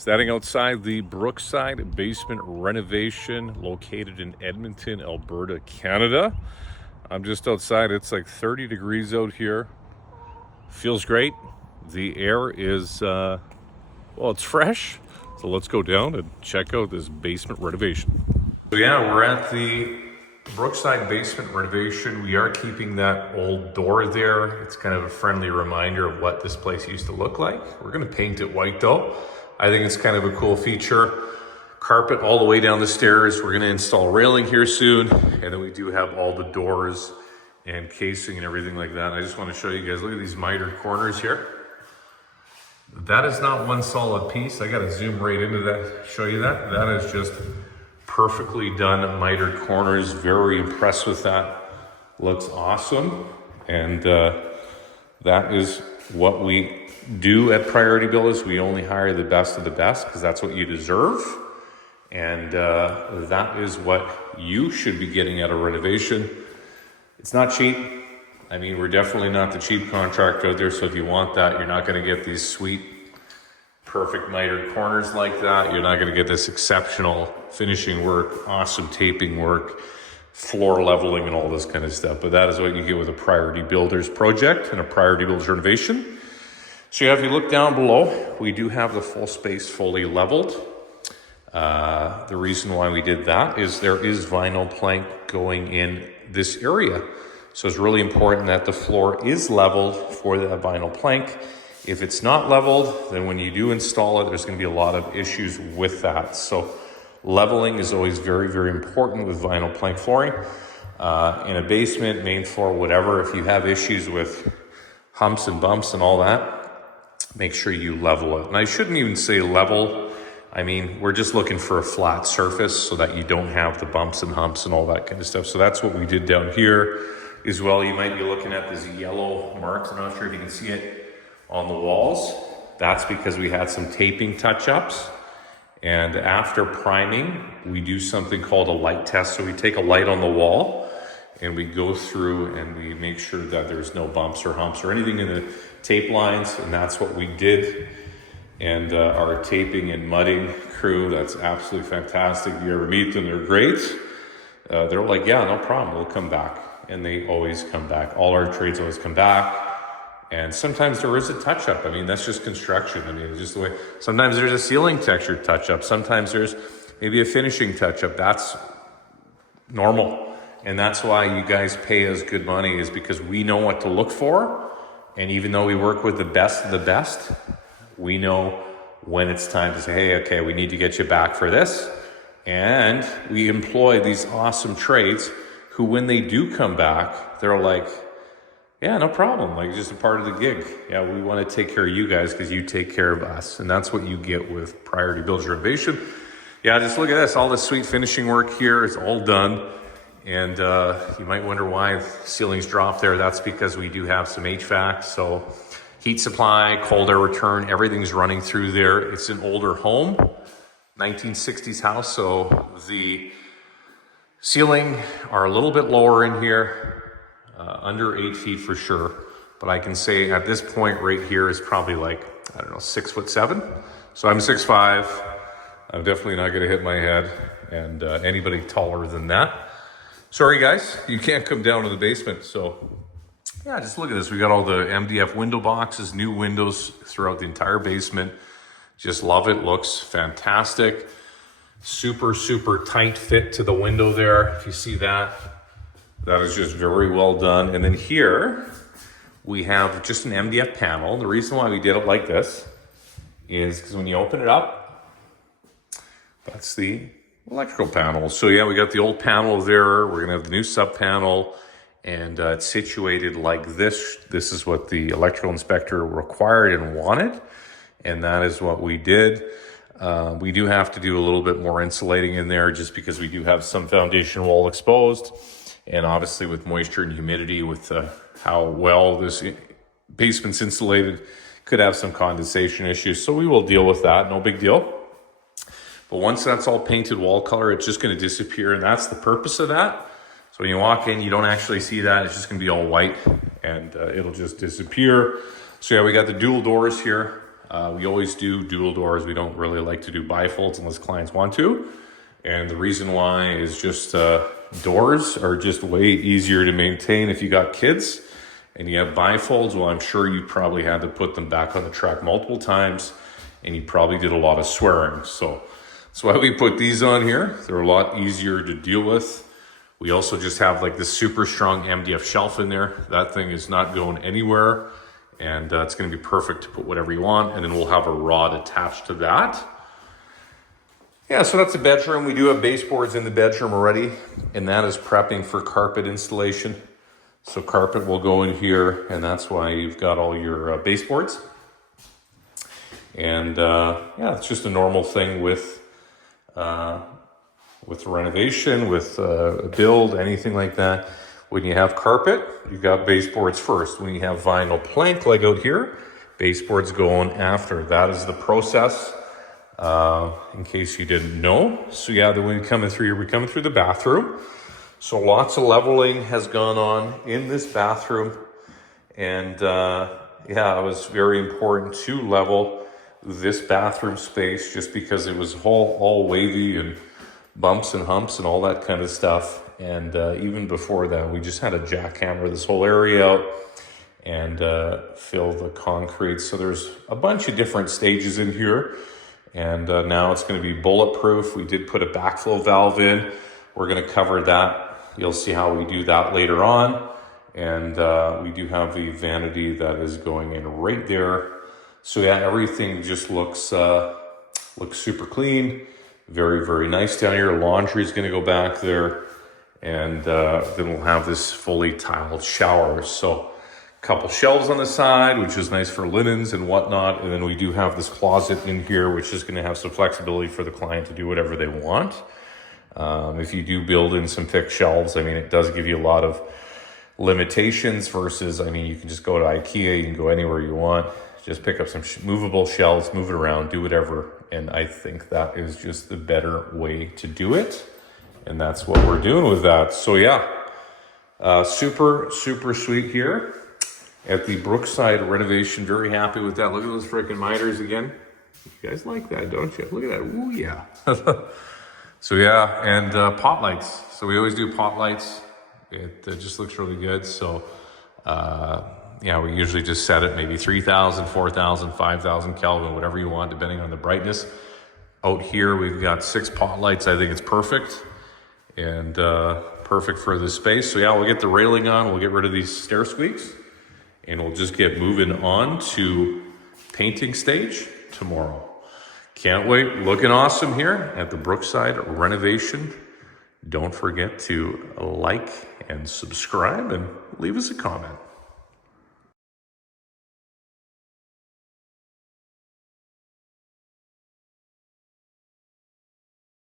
Standing outside the Brookside Basement Renovation located in Edmonton, Alberta, Canada. I'm just outside. It's like 30 degrees out here. Feels great. The air is, well, it's fresh. So let's go down and check out this basement renovation. So yeah, we're at the Brookside Basement Renovation. We are keeping that old door there. It's kind of a friendly reminder of what this place used to look like. We're gonna paint it white though. I think it's kind of a cool feature. Carpet all the way down the stairs. We're gonna install railing here soon. And then we do have all the doors and casing and everything like that. I just wanna show you guys, look at these mitered corners here. That is not one solid piece. I gotta zoom right into that, show you that. That is just perfectly done mitered corners. Very impressed with that. Looks awesome. And that is what we do at Priority Builders. We only hire the best of the best because that's what you deserve. And that is what you should be getting at a renovation. It's not cheap. I mean, we're definitely not the cheap contractor out there. So if you want that, you're not going to get these sweet, perfect mitered corners like that. You're not going to get this exceptional finishing work, awesome taping work, floor leveling and all this kind of stuff. But that is what you get with a Priority Builders project and a Priority Builders renovation. So yeah, if you look down below, we do have the full space fully leveled. The reason why we did that is there is vinyl plank going in this area. So it's really important that the floor is leveled for that vinyl plank. If it's not leveled, then when you do install it, there's going to be a lot of issues with that. So leveling is always very, very important with vinyl plank flooring. In a basement, main floor, whatever, if you have issues with humps and bumps and all that, make sure you level it. And I shouldn't even say level. I mean, we're just looking for a flat surface so that you don't have the bumps and humps and all that kind of stuff. So that's what we did down here as well. You might be looking at this yellow marks. I'm not sure if you can see it on the walls. That's because we had some taping touch-ups. And after priming, we do something called a light test. So we take a light on the wall and we go through and we make sure that there's no bumps or humps or anything in the tape lines. And that's what we did. And our taping and mudding crew, that's absolutely fantastic. If you ever meet them, they're great. They're like, yeah, no problem, we'll come back. And they always come back. All our trades always come back. And sometimes there is a touch-up. I mean, that's just construction. I mean, it's just the way. Sometimes there's a ceiling texture touch-up. Sometimes there's maybe a finishing touch-up. That's normal. And that's why you guys pay us good money, is because we know what to look for. And even though we work with the best of the best, we know when it's time to say, hey, okay, we need to get you back for this. And we employ these awesome trades who, when they do come back, they're like, yeah, no problem. Like, just a part of the gig. Yeah, we want to take care of you guys because you take care of us. And that's what you get with Priority Builders Renovation. Yeah, just look at this. All this sweet finishing work here is all done. And you might wonder why ceilings drop there. That's because we do have some HVAC. So heat supply, cold air return, everything's running through there. It's an older home, 1960s house. So the ceiling are a little bit lower in here. Under 8 feet for sure, but I can say at this point right here is probably like, I don't know, 6'7". So I'm 6'5". I'm definitely not going to hit my head, and anybody taller than that. Sorry guys, you can't come down to the basement. So yeah, just look at this. We got all the MDF window boxes, new windows throughout the entire basement. Just love it. Looks fantastic. Super, super tight fit to the window there. If you see that. That is just very well done. And then here we have just an MDF panel. The reason why we did it like this is because when you open it up, that's the electrical panel. So yeah, we got the old panel there. We're gonna have the new sub panel, and it's situated like this. This is what the electrical inspector required and wanted, and that is what we did. We do have to do a little bit more insulating in there just because we do have some foundation wall exposed. And obviously with moisture and humidity, with how well this basement's insulated, could have some condensation issues. So we will deal with that, no big deal. But once that's all painted wall color, it's just gonna disappear, and that's the purpose of that. So when you walk in, you don't actually see that. It's just gonna be all white, and it'll just disappear. So yeah, we got the dual doors here. We always do dual doors. We don't really like to do bifolds unless clients want to. And the reason why is just doors are just way easier to maintain if you got kids and you have bifolds. Well, I'm sure you probably had to put them back on the track multiple times and you probably did a lot of swearing. So that's why we put these on here. They're a lot easier to deal with. We also just have like this super strong MDF shelf in there. That thing is not going anywhere, and it's gonna be perfect to put whatever you want. And then we'll have a rod attached to that. Yeah, so that's the bedroom. We do have baseboards in the bedroom already, and that is prepping for carpet installation. So carpet will go in here, and that's why you've got all your baseboards. And yeah, it's just a normal thing with renovation, with build, anything like that. When you have carpet, you've got baseboards first. When you have vinyl plank like out here, baseboards go on after. That is the process, in case you didn't know. So yeah, then when we come in through here, we're coming through the bathroom. So lots of leveling has gone on in this bathroom. And yeah, it was very important to level this bathroom space just because it was all wavy and bumps and humps and all that kind of stuff. And even before that, we just had to jackhammer this whole area out and fill the concrete. So there's a bunch of different stages in here. And now it's going to be bulletproof. We did put a backflow valve in. We're going to cover that. You'll see how we do that later on. And we do have the vanity that is going in right there. So yeah, everything just looks super clean. Very, very nice down here. Laundry is going to go back there. And then we'll have this fully tiled shower. So a couple shelves on the side, which is nice for linens and whatnot. And then we do have this closet in here, which is going to have some flexibility for the client to do whatever they want. If you do build in some thick shelves, I mean, it does give you a lot of limitations versus, I mean, you can just go to IKEA, you can go anywhere you want. Just pick up some movable shelves, move it around, do whatever. And I think that is just the better way to do it. And that's what we're doing with that. So yeah, super, super sweet here at the Brookside renovation. Very happy with that. Look at those freaking miters again. You guys like that, don't you? Look at that. Ooh, yeah. So yeah, and pot lights. So we always do pot lights. It just looks really good. So yeah, we usually just set it maybe 3,000, 4,000, 5,000 Kelvin, whatever you want, depending on the brightness. Out here, we've got 6 pot lights. I think it's perfect and perfect for this space. So yeah, we'll get the railing on. We'll get rid of these stair squeaks and we'll just get moving on to painting stage tomorrow. Can't wait. Looking awesome here at the Brookside renovation. Don't forget to like and subscribe and leave us a comment.